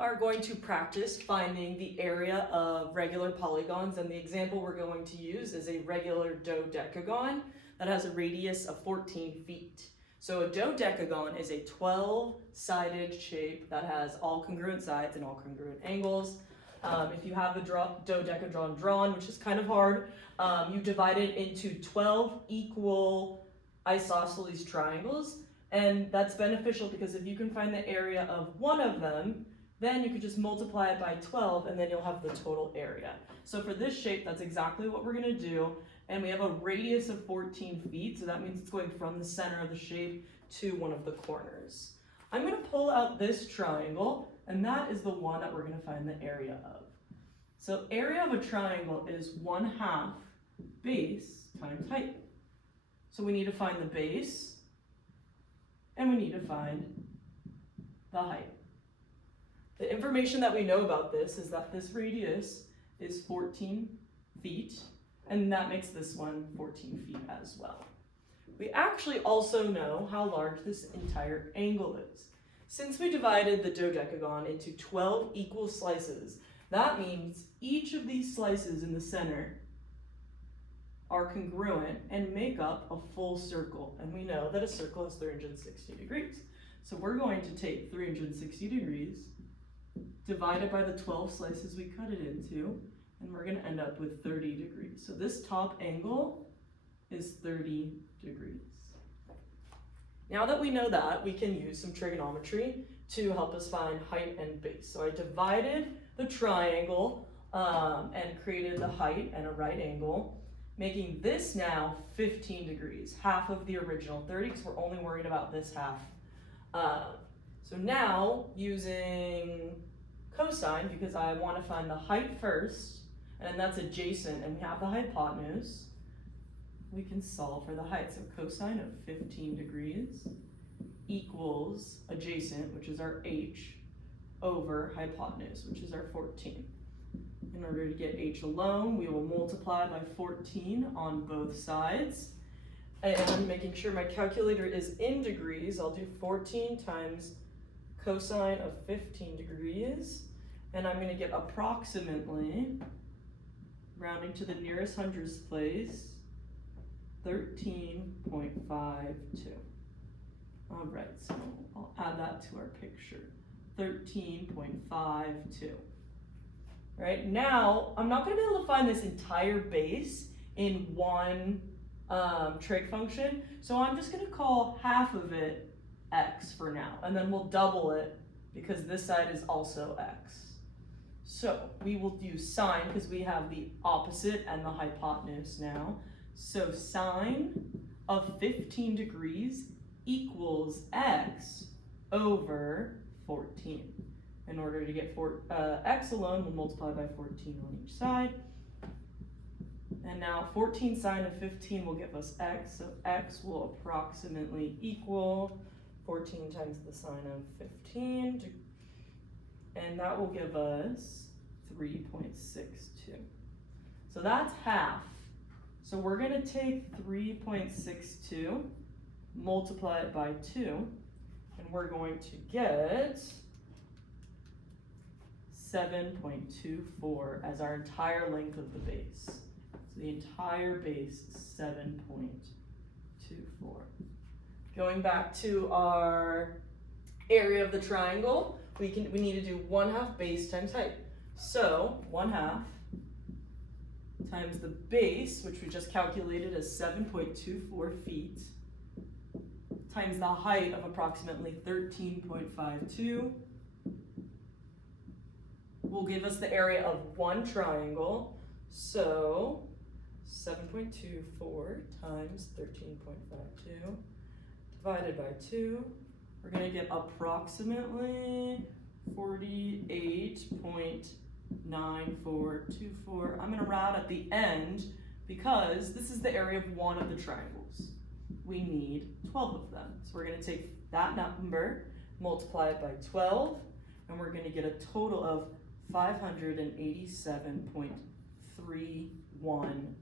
are going to practice finding the area of regular polygons, and the example we're going to use is a regular dodecagon that has a radius of 14 feet. So a dodecagon is a 12-sided shape that has all congruent sides and all congruent angles. If you have the dodecagon drawn, which is kind of hard, you divide it into 12 equal isosceles triangles. And that's beneficial because if you can find the area of one of them, then you could just multiply it by 12 and then you'll have the total area. So for this shape, that's exactly what we're gonna do. And we have a radius of 14 feet, so that means it's going from the center of the shape to one of the corners. I'm gonna pull out this triangle, and that is the one that we're gonna find the area of. So area of a triangle is 1/2 base times height. So we need to find the base, and we need to find the height. The information that we know about this is that this radius is 14 feet, and that makes this one 14 feet as well. We actually also know how large this entire angle is. Since we divided the dodecagon into 12 equal slices, that means each of these slices in the center are congruent and make up a full circle. And we know that a circle is 360 degrees. So we're going to take 360 degrees, divide it by the 12 slices we cut it into, and we're gonna end up with 30 degrees. So this top angle is 30 degrees. Now that we know that, we can use some trigonometry to help us find height and base. So I divided the triangle and created the height and a right angle, making this now 15 degrees, half of the original 30, because we're only worried about this half. So now, using cosine, because I want to find the height first, and that's adjacent, and we have the hypotenuse, we can solve for the height. So cosine of 15 degrees equals adjacent, which is our h, over hypotenuse, which is our 14. In order to get h alone, we will multiply by 14 on both sides. And I'm making sure my calculator is in degrees. I'll do 14 times cosine of 15 degrees. And I'm going to get approximately, rounding to the nearest hundredths place, 13.52. All right, so I'll add that to our picture. 13.52. Right, now, I'm not going to be able to find this entire base in one trig function, so I'm just going to call half of it x for now, and then we'll double it because this side is also x. So we will use sine because we have the opposite and the hypotenuse now. So sine of 15 degrees equals x over 14. In order to get x alone, we'll multiply by 14 on each side. And now 14 sine of 15 will give us x, so x will approximately equal 14 times the sine of 15, and that will give us 3.62. So that's half. So we're going to take 3.62, multiply it by 2, and we're going to get 7.24 as our entire length of the base. So the entire base is 7.24. Going back to our area of the triangle, we need to do 1/2 base times height. So 1/2 times the base, which we just calculated as 7.24 feet, times the height of approximately 13.52, will give us the area of one triangle. So 7.24 times 13.52 divided by 2, we're going to get approximately 48.9424. I'm going to round at the end because this is the area of one of the triangles. We need 12 of them. So we're going to take that number, multiply it by 12, and we're going to get a total of 587.31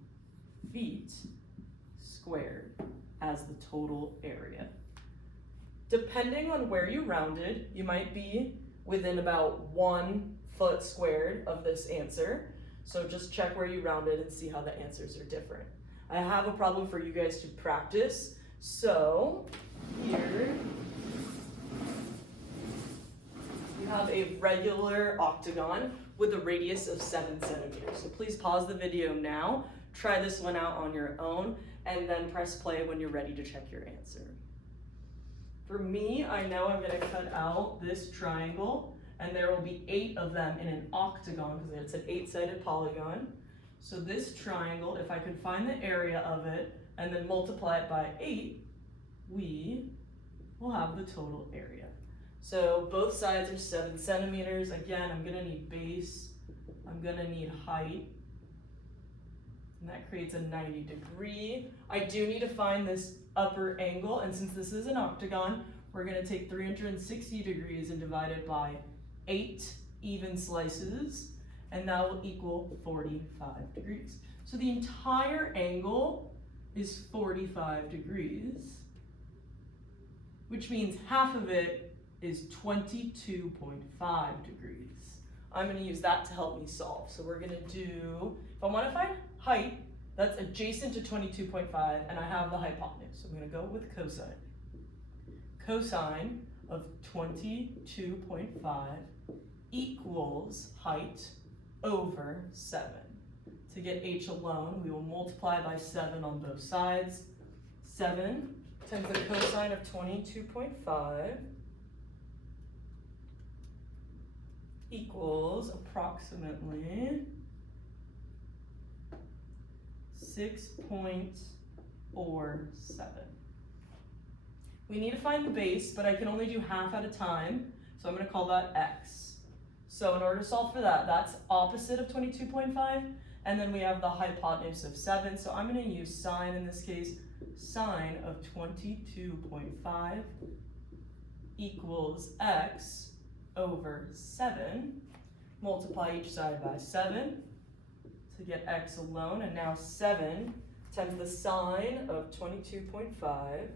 feet squared as the total area. Depending on where you rounded, you might be within about 1 foot squared of this answer. So just check where you rounded and see how the answers are different. I have a problem for you guys to practice. So here you have a regular octagon with a radius of 7 centimeters. So please pause the video now, try this one out on your own, and then press play when you're ready to check your answer. For me, I know I'm gonna cut out this triangle, and there will be 8 of them in an octagon because it's an 8-sided polygon. So this triangle, if I can find the area of it and then multiply it by 8, we will have the total area. So both sides are 7 centimeters. Again, I'm gonna need base, I'm gonna need height, and that creates a 90 degree. I do need to find this upper angle, and since this is an octagon, we're gonna take 360 degrees and divide it by 8 even slices, and that will equal 45 degrees. So the entire angle is 45 degrees, which means half of it is 22.5 degrees. I'm gonna use that to help me solve. So we're gonna do, if I wanna find height, that's adjacent to 22.5, and I have the hypotenuse. So I'm gonna go with cosine. Cosine of 22.5 equals height over 7. To get h alone, we will multiply by 7 on both sides. 7 times the cosine of 22.5 equals approximately 6.47. We need to find the base, but I can only do half at a time, so I'm going to call that x. So in order to solve for that, that's opposite of 22.5, and then we have the hypotenuse of 7, so I'm going to use sine in this case. Sine of 22.5 equals x over 7. Multiply each side by 7 to get x alone, and now 7 times the sine of 22.5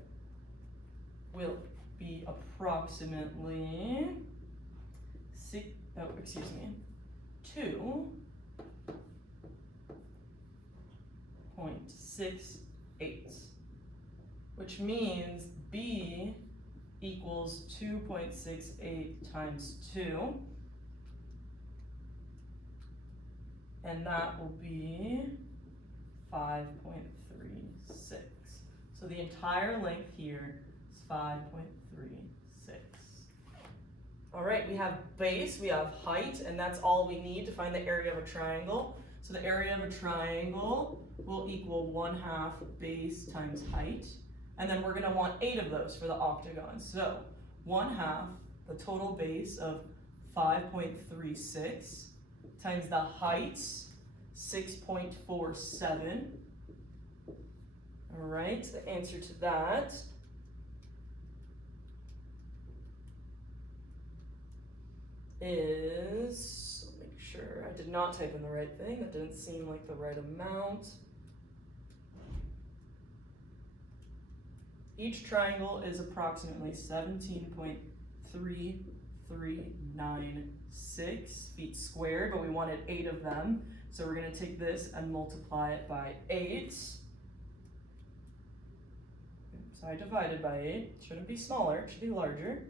will be approximately 2.68, which means b equals 2.68 times 2, and that will be 5.36. So the entire length here is 5.36. All right, we have base, we have height, and that's all we need to find the area of a triangle. So the area of a triangle will equal 1/2 base times height, and then we're gonna want 8 of those for the octagon. So 1/2, the total base of 5.36 times the height, 6.47. All right, the answer to that is, let me make sure I did not type in the right thing. That didn't seem like the right amount. Each triangle is approximately 17.3396 feet squared, but we wanted 8 of them. So we're going to take this and multiply it by 8. So I divided by 8. It shouldn't be smaller, it should be larger.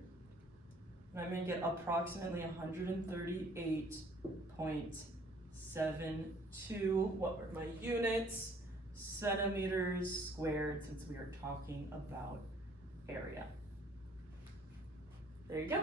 And I'm going to get approximately 138.72. What were my units? Centimeters squared, since we are talking about area. There you go.